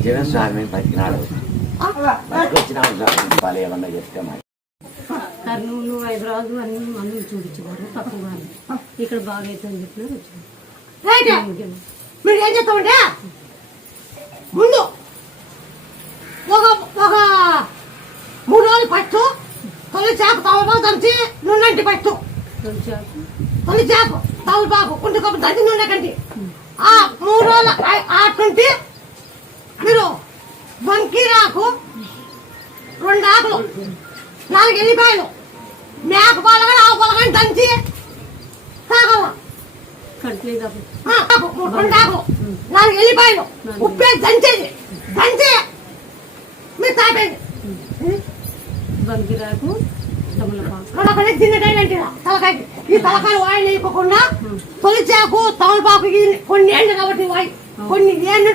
నిజమే స్వామి బతికినాడు వచ్చినాడు వాళ్ళు ఏమన్నా చెప్తే మరి కర్నూలు హైదరాబాద్ అన్ని మందులు చూపించేవారు తక్కువ ఇక్కడ బాగా అవుతుందని చెప్పిన మీరు ఏం చెప్తామంటే ముందు ఒక 3 రోజులు పట్టు తొలి చేప తమలపాకు దంచి నూనెంటి పట్టు తొలి చేప తమలపాకు కుంటి కప్పు దంచి నూనె కంటి ఆ 3 రోజులు ఆటుంటి మీరు వంకీరాకు 2 ఆకులు 4 ఎల్లిపాయలు మేక పాలు కానీ ఆవు పాలు కానీ దంచి తాగల 2 ఆకులు 4 ఎల్లిపాయలు ఉప్పే దంచేది దంచి మీరు తాపేది బంకిరాకు తమలపాకు తిన్నటంటే తలకాయకి ఈ తలకాయ వాయిన వేయకుండా తొలిచాకు తమలపాకు కొన్ని ఎండు కాబట్టి కొన్ని ఎండు